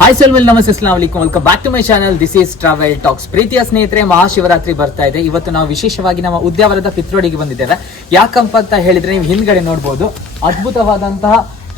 Hi ಸೆಲ್ವೆಲ್ ನಮಸ್ತೆ ಅಸ್ಲಾಂ ವಲಿಕಮ್ welcome back to my channel this is travel talks ಪ್ರೀತಿಯ ಸ್ನೇಹಿತರೆ, ಮಹಾಶಿವರಾತ್ರಿ ಬರ್ತಾ ಇದೆ. ಇವತ್ತು ನಾವು ವಿಶೇಷವಾಗಿ ನಮ್ಮ ಉದ್ಯಾವರದ ಪಿತ್ರೋಡಿಗೆ ಬಂದಿದ್ದೇವೆ. ಯಾಕಂಪ ಅಂತ ಹೇಳಿದ್ರೆ ನೀವು ಹಿಂದ್ಗಡೆ ನೋಡ್ಬೋದು. ಅದ್ಭುತವಾದಂತಹ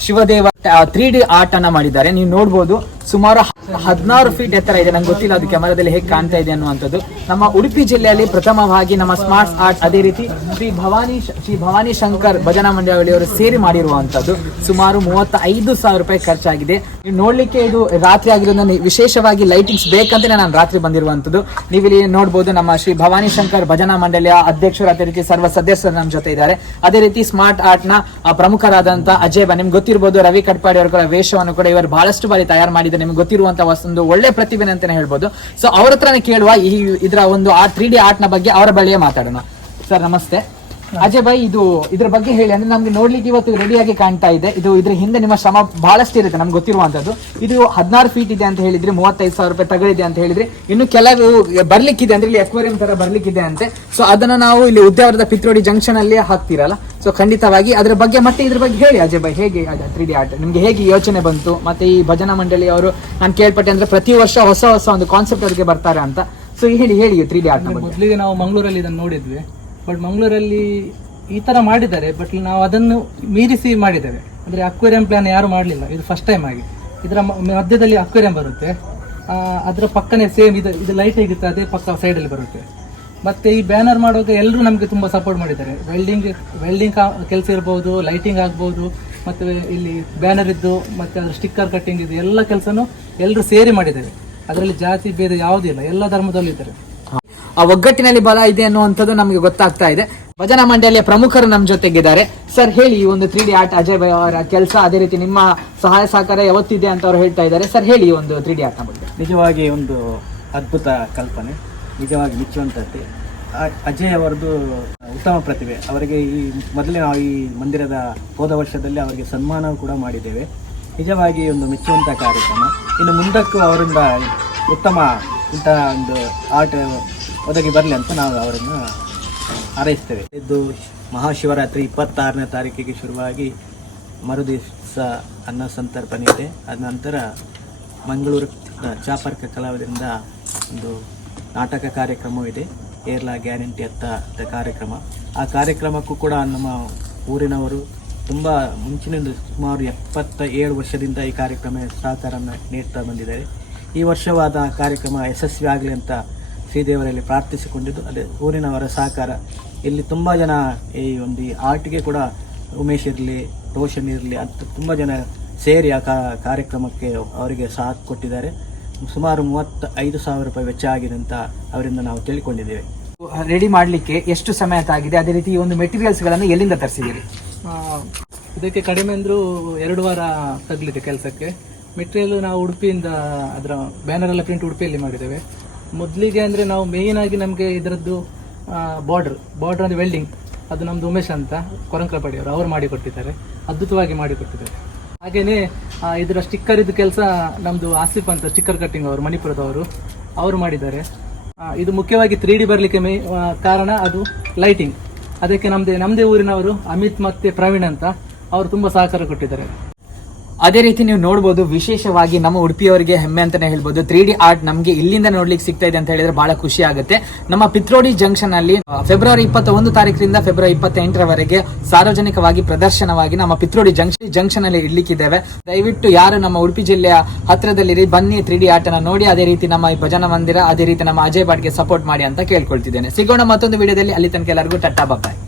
ಶಿವದೇವ ತ್ರೀ ಡಿ ಆರ್ಟ್ ಮಾಡಿದ್ದಾರೆ. ನೀವು ನೋಡ್ಬೋದು. ಸುಮಾರು ಹದಿನಾರು ಫೀಟ್ ಎತ್ತರ ಇದೆ. ನಂಗೆ ಗೊತ್ತಿಲ್ಲ ಅದು ಕ್ಯಾಮರಾದಲ್ಲಿ ಹೇಗೆ ಕಾಣ್ತಾ ಇದೆ ಅನ್ನುವಂಥದ್ದು. ನಮ್ಮ ಉಡುಪಿ ಜಿಲ್ಲೆಯಲ್ಲಿ ಪ್ರಥಮವಾಗಿ ನಮ್ಮ ಸ್ಮಾರ್ಟ್ ಆರ್ಟ್ ಅದೇ ರೀತಿ ಶ್ರೀ ಭವಾನಿ ಶ್ರೀ ಭವಾನಿ ಶಂಕರ್ ಭಜನಾ ಮಂಡಳಿಯವರು ಸೇರಿ ಮಾಡಿರುವಂತದ್ದು ಸುಮಾರು ಮೂವತ್ತ ಐದು ಸಾವಿರ ರೂಪಾಯಿ ಖರ್ಚಾಗಿದೆ. ನೀವು ನೋಡ್ಲಿಕ್ಕೆ ಇದು ರಾತ್ರಿ ಆಗಿರೋದನ್ನ ವಿಶೇಷವಾಗಿ ಲೈಟಿಂಗ್ಸ್ ಬೇಕಂತ ನಾನು ರಾತ್ರಿ ಬಂದಿರುವಂತದ್ದು ನೀವು ಇಲ್ಲಿ ನೋಡ್ಬೋದು ನಮ್ಮ ಶ್ರೀ ಭವಾನಿ ಶಂಕರ್ ಭಜನಾ ಮಂಡಳಿಯ ಅಧ್ಯಕ್ಷರು, ಅದೇ ರೀತಿ ಸರ್ವ ಸದಸ್ಯರು ನಮ್ಮ ಜೊತೆ ಇದ್ದಾರೆ. ಅದೇ ರೀತಿ ಸ್ಮಾರ್ಟ್ ಆರ್ಟ್ನ ಪ್ರಮುಖರಾದಂತಹ ಅಜಯ್ ನಿಮ್ಗೆ ಗೊತ್ತಿರಬಹುದು ರವಿ ಕಟ್ಪಾಡಿ ಅವರ ವೇಷವನ್ನು ಕೂಡ ಇವರು ಬಹಳಷ್ಟು ಬಾರಿ ತಯಾರು ಮಾಡಿದ್ದಾರೆ. ನಿಮ್ಗೆ ಗೊತ್ತಿರುವಂತಹ ಒಂದು ಒಳ್ಳೆ ಪ್ರತಿಭೆ ಅಂತಾನೆ ಹೇಳ್ಬೋದು. ಸೊ ಅವ್ರ ಹತ್ರನೇ ಕೇಳುವ ಈ ಇದರ ಒಂದು ಆ ತ್ರೀ ಡಿ ಆರ್ಟ್ನ ಬಗ್ಗೆ ಅವರ ಬಳಿಯೇ ಮಾತಾಡೋಣ. ಸರ್ ನಮಸ್ತೆ. ಅಜಯ್ ಭಾಯ್ ಇದು ಇದ್ರ ಬಗ್ಗೆ ಹೇಳಿ ಅಂದ್ರೆ ನಮ್ಗೆ ನೋಡ್ಲಿಕ್ಕೆ ಇವತ್ತು ರೆಡಿಯಾಗಿ ಕಾಣ್ತಾ ಇದೆ. ಇದು ಇದ್ರ ಹಿಂದೆ ನಿಮ್ಮ ಶ್ರಮ ಬಹಳಷ್ಟು ಇರುತ್ತೆ ನಮ್ಗೆ ಗೊತ್ತಿರುವಂತದ್ದು. ಇದು ಹದಿನಾರು ಫೀಟ್ ಇದೆ ಅಂತ ಹೇಳಿದ್ರೆ ಮೂವತ್ತೈದು ಸಾವಿರ ರೂಪಾಯಿ ತಗಲಿದೆ ಅಂತ ಹೇಳಿದ್ರೆ. ಇನ್ನು ಕೆಲವು ಬರ್ಲಿಕ್ಕಿದೆ ಅಂದ್ರೆ ಇಲ್ಲಿ ಅಕ್ವೇರಿಯಂ ತರ ಬರ್ಲಿಕ್ಕಿದೆ ಅಂತೆ. ಸೊ ಅದನ್ನ ನಾವು ಇಲ್ಲಿ ಉದ್ಯಾವರದ ಪಿತ್ರೋಡಿ ಜಂಕ್ಷನ್ ಅಲ್ಲಿ ಹಾಕ್ತಿರಲ್ಲ? ಸೊ ಖಂಡಿತವಾಗಿ ಅದ್ರ ಬಗ್ಗೆ ಮತ್ತೆ ಇದ್ರ ಬಗ್ಗೆ ಹೇಳಿ ಅಜಯ್ ಭಾಯ್ ಹೇಗೆ ತ್ರೀ ಡಿ ಆರ್ಟ್ ನಿಮ್ಗೆ ಹೇಗೆ ಯೋಚನೆ ಬಂತು? ಮತ್ತೆ ಈ ಭಜನಾ ಮಂಡಳಿ ಅವರು ನಾನು ಕೇಳ್ಪಟ್ಟೆ ಅಂದ್ರೆ ಪ್ರತಿ ವರ್ಷ ಹೊಸ ಹೊಸ ಒಂದು ಕಾನ್ಸೆಪ್ಟ್ ಅವರಿಗೆ ಬರ್ತಾರೆ ಅಂತ. ಸೊ ಹೇಳಿ ಹೇಳಿ ತ್ರೀ ಡಿ ಆರ್ಟ್ ಮೊದಲಿಗೆ ನಾವು ಮಂಗಳೂರಲ್ಲಿ ಇದನ್ನು ನೋಡಿದ್ವಿ. ಬಟ್ ಮಂಗಳೂರಲ್ಲಿ ಈ ತರ ಮಾಡಿದ್ದಾರೆ, ಬಟ್ ನಾವು ಅದನ್ನು ಮೀರಿಸಿ ಮಾಡಿದ್ದೇವೆ. ಅಂದ್ರೆ ಅಕ್ವೇರಿಯಂ ಪ್ಲಾನ್ ಯಾರು ಮಾಡಲಿಲ್ಲ, ಇದು ಫಸ್ಟ್ ಟೈಮ್ ಆಗಿ. ಇದರ ಮಧ್ಯದಲ್ಲಿ ಅಕ್ವೇರಿಯಂ ಬರುತ್ತೆ. ಅದರ ಪಕ್ಕನೆ ಸೇಮ್ ಇದು ಇದು ಲೈಟ್ ಹೇಗಿರುತ್ತೆ, ಅದೇ ಪಕ್ಕ ಸೈಡಲ್ಲಿ ಬರುತ್ತೆ. ಮತ್ತೆ ಈ ಬ್ಯಾನರ್ ಮಾಡುವಾಗ ಎಲ್ಲರೂ ನಮಗೆ ತುಂಬ ಸಪೋರ್ಟ್ ಮಾಡಿದ್ದಾರೆ. ವೆಲ್ಡಿಂಗ್ ವೆಲ್ಡಿಂಗ್ ಕೆಲಸ ಇರ್ಬೋದು ಲೈಟಿಂಗ್ ಆಗ್ಬೋದು, ಮತ್ತೆ ಇಲ್ಲಿ ಬ್ಯಾನರ್ ಇದ್ದು, ಮತ್ತೆ ಅದ್ರ ಸ್ಟಿಕ್ಕರ್ ಕಟ್ಟಿಂಗ್ ಇದು ಎಲ್ಲ ಕೆಲಸನೂ ಎಲ್ಲರೂ ಸೇರಿ ಮಾಡಿದ್ದಾರೆ. ಅದರಲ್ಲಿ ಜಾತಿ, ಭೇದ ಯಾವುದೂ ಇಲ್ಲ, ಎಲ್ಲ ಧರ್ಮದಲ್ಲೂ ಇದ್ದಾರೆ. ಆ ಒಗ್ಗಟ್ಟಿನಲ್ಲಿ ಬಲ ಇದೆ ಅನ್ನುವಂಥದ್ದು ನಮಗೆ ಗೊತ್ತಾಗ್ತಾ ಇದೆ. ಭಜನಾ ಮಂಡಳಿಯ ಪ್ರಮುಖರು ನಮ್ಮ ಜೊತೆಗಿದ್ದಾರೆ. ಸರ್, ಹೇಳಿ ಈ ಒಂದು three D art Ajay Bhai ಅವರ ಕೆಲಸ ಅದೇ ರೀತಿ ನಿಮ್ಮ ಸಹಾಯ ಸಹಕಾರ ಯಾವತ್ತಿದೆ ಅಂತ ಅವರು ಹೇಳ್ತಾ ಇದ್ದಾರೆ. ಸರ್, ಹೇಳಿ ಈ ಒಂದು ತ್ರೀ ಡಿ ಆರ್ಟ್ನ ಬಗ್ಗೆ. ನಿಜವಾಗಿ ಒಂದು ಅದ್ಭುತ ಕಲ್ಪನೆ, ನಿಜವಾಗಿ ಮೆಚ್ಚುವಂಥದ್ದು. ಅಜಯ್ ಅವರದ್ದು ಉತ್ತಮ ಪ್ರತಿಭೆ. ಅವರಿಗೆ ಈ ಮೊದಲೇ ನಾವು ಈ ಮಂದಿರದ ಹೋದ ವರ್ಷದಲ್ಲಿ ಅವರಿಗೆ ಸನ್ಮಾನ ಕೂಡ ಮಾಡಿದ್ದೇವೆ. ನಿಜವಾಗಿ ಒಂದು ಮೆಚ್ಚುವಂಥ ಕಾರ್ಯಕ್ರಮ. ಇನ್ನು ಮುಂದಕ್ಕೂ ಅವರಿಂದ ಉತ್ತಮ ಇಂಥ ಒಂದು ಆರ್ಟ್ ಒದಗಿ ಬರಲಿ ಅಂತ ನಾವು ಅವರನ್ನು ಹಾರೈಸ್ತೇವೆ. ಇದು ಮಹಾಶಿವರಾತ್ರಿ ಇಪ್ಪತ್ತಾರನೇ ತಾರೀಕಿಗೆ ಶುರುವಾಗಿ ಮರುದಿವಸ ಅನ್ನ ಸಂತರ್ಪಣೆ ಇದೆ. ಅದ ನಂತರ ಮಂಗಳೂರು ಚಾಪರ್ಕ ಕಲಾವಿದರಿಂದ ಒಂದು ನಾಟಕ ಕಾರ್ಯಕ್ರಮವಿದೆ ಕೇರಳ ಗ್ಯಾರಂಟಿ ಅತ್ತ ಅಂತ ಕಾರ್ಯಕ್ರಮ. ಆ ಕಾರ್ಯಕ್ರಮಕ್ಕೂ ಕೂಡ ನಮ್ಮ ಊರಿನವರು ತುಂಬ ಮುಂಚಿನಿಂದ ಸುಮಾರು ಎಪ್ಪತ್ತ ಏಳು ವರ್ಷದಿಂದ ಈ ಕಾರ್ಯಕ್ರಮ ಸಹಕಾರವನ್ನು ನೀಡ್ತಾ ಬಂದಿದ್ದಾರೆ. ಈ ವರ್ಷವಾದ ಕಾರ್ಯಕ್ರಮ ಯಶಸ್ವಿ ಆಗಲಿ ಅಂತ ಶ್ರೀದೇವರಲ್ಲಿ ಪ್ರಾರ್ಥಿಸಿಕೊಂಡಿದ್ದು. ಅದೇ ಊರಿನವರ ಸಹಕಾರ. ಇಲ್ಲಿ ತುಂಬ ಜನ ಈ ಒಂದು ಈ ಆರ್ಟ್ಗೆ ಕೂಡ ಉಮೇಶ್ ಇರಲಿ ರೋಷನ್ ಇರಲಿ ಅಂತ ತುಂಬ ಜನ ಸೇರಿ ಆ ಕಾ- ಕಾರ್ಯಕ್ರಮಕ್ಕೆ ಅವರಿಗೆ ಸಾಥ್ ಕೊಟ್ಟಿದ್ದಾರೆ. ಸುಮಾರು ಮೂವತ್ತ ಐದು ಸಾವಿರ ರೂಪಾಯಿ ವೆಚ್ಚ ಆಗಿದೆ ಅಂತ ಅವರಿಂದ ನಾವು ತಿಳ್ಕೊಂಡಿದ್ದೇವೆ. ರೆಡಿ ಮಾಡಲಿಕ್ಕೆ ಎಷ್ಟು ಸಮಯ ತಾಗಿದೆ? ಅದೇ ರೀತಿ ಈ ಒಂದು ಮೆಟೀರಿಯಲ್ಸ್ಗಳನ್ನು ಎಲ್ಲಿಂದ ತರಿಸಿದ್ದೀರಿ? ಇದಕ್ಕೆ ಕಡಿಮೆ ಅಂದರೂ ಎರಡು ವಾರ ತಗಲಿದೆ ಕೆಲಸಕ್ಕೆ. ಮೆಟೀರಿಯಲ್ ನಾವು ಉಡುಪಿಯಿಂದ ಅದರ ಬ್ಯಾನರ್ ಎಲ್ಲ ಪ್ರಿಂಟ್ ಉಡುಪಿಯಲ್ಲಿ ಮಾಡಿದ್ದೇವೆ. ಮೊದಲಿಗೆ ಅಂದರೆ ನಾವು ಮೇಯ್ನ್ ಆಗಿ ನಮಗೆ ಇದರದ್ದು ಬಾರ್ಡ್ರ್ ಬಾರ್ಡ್ರ್ ಅಂದರೆ ವೆಲ್ಡಿಂಗ್ ಅದು ನಮ್ಮದು ಉಮೇಶ್ ಅಂತ ಕೊರಂಕ್ರಪಾಡಿ ಅವರು ಅವರು ಮಾಡಿಕೊಟ್ಟಿದ್ದಾರೆ ಅದ್ಭುತವಾಗಿ ಮಾಡಿಕೊಟ್ಟಿದ್ದಾರೆ ಹಾಗೆಯೇ ಇದರ ಸ್ಟಿಕ್ಕರ್ ಇದ್ದು ಕೆಲಸ ನಮ್ಮದು ಆಸಿಫ್ ಅಂತ ಸ್ಟಿಕ್ಕರ್ ಕಟ್ಟಿಂಗ್ ಅವರು, ಮಣಿಪುರದವರು, ಅವರು ಮಾಡಿದ್ದಾರೆ. ಇದು ಮುಖ್ಯವಾಗಿ ತ್ರೀ ಡಿ ಬರಲಿಕ್ಕೆ ಮೇ ಕಾರಣ ಅದು ಲೈಟಿಂಗ್ ಅದಕ್ಕೆ ನಮ್ಮದೇ ನಮ್ಮದೇ ಊರಿನವರು ಅಮಿತ್ ಮತ್ತು ಪ್ರವೀಣ್ ಅಂತ, ಅವರು ತುಂಬ ಸಹಕಾರ ಕೊಟ್ಟಿದ್ದಾರೆ. ಅದೇ ರೀತಿ ನೀವು ನೋಡಬಹುದು ವಿಶೇಷವಾಗಿ ನಮ್ಮ ಉಡುಪಿಯವರಿಗೆ ಹೆಮ್ಮೆ ಅಂತಾನೆ ಹೇಳ್ಬೋದು. ತ್ರೀ ಡಿ ಆರ್ಟ್ ನಮಗೆ ಇಲ್ಲಿಂದ ನೋಡ್ಲಿಕ್ಕೆ ಸಿಗ್ತಾ ಇದೆ ಅಂತ ಹೇಳಿದ್ರೆ ಬಹಳ ಖುಷಿ ಆಗುತ್ತೆ. ನಮ್ಮ ಪಿತ್ರೋಡಿ ಜಂಕ್ಷನ್ ಅಲ್ಲಿ ಫೆಬ್ರವರಿ ಇಪ್ಪತ್ತ ಒಂದು ತಾರೀಕಿನಿಂದ ಫೆಬ್ರವರಿ ಇಪ್ಪತ್ತೆಂಟರವರೆಗೆ ಸಾರ್ವಜನಿಕವಾಗಿ ಪ್ರದರ್ಶನವಾಗಿ ನಮ್ಮ ಪಿತ್ರೋಡಿ ಜಂಕ್ಷನ್ ಜಂಕ್ಷನ್ ಅಲ್ಲಿ ಇಡ್ಲಿಕ್ಕಿದ್ದೇವೆ. ದಯವಿಟ್ಟು ಯಾರು ನಮ್ಮ ಉಡುಪಿ ಜಿಲ್ಲೆಯ ಹತ್ರದಲ್ಲಿ ಬನ್ನಿ ತ್ರೀ ಡಿ ಆರ್ಟ್ ನೋಡಿ, ಅದೇ ರೀತಿ ನಮ್ಮ ಭಜನಾ ಮಂದಿರ, ಅದೇ ರೀತಿ ನಮ್ಮ ಅಜಯ್ ಬಾಡ್ಗೆ ಸಪೋರ್ಟ್ ಮಾಡಿ ಅಂತ ಕೇಳ್ಕೊಳ್ತಿದ್ದೇನೆ. ಸಿಗೋಣ ಮತ್ತೊಂದು ವಿಡಿಯೋದಲ್ಲಿ, ಅಲ್ಲಿ ತನಕ ಎಲ್ಲರಿಗೂ ಟಟ್ಟಾ ಬಾಯ್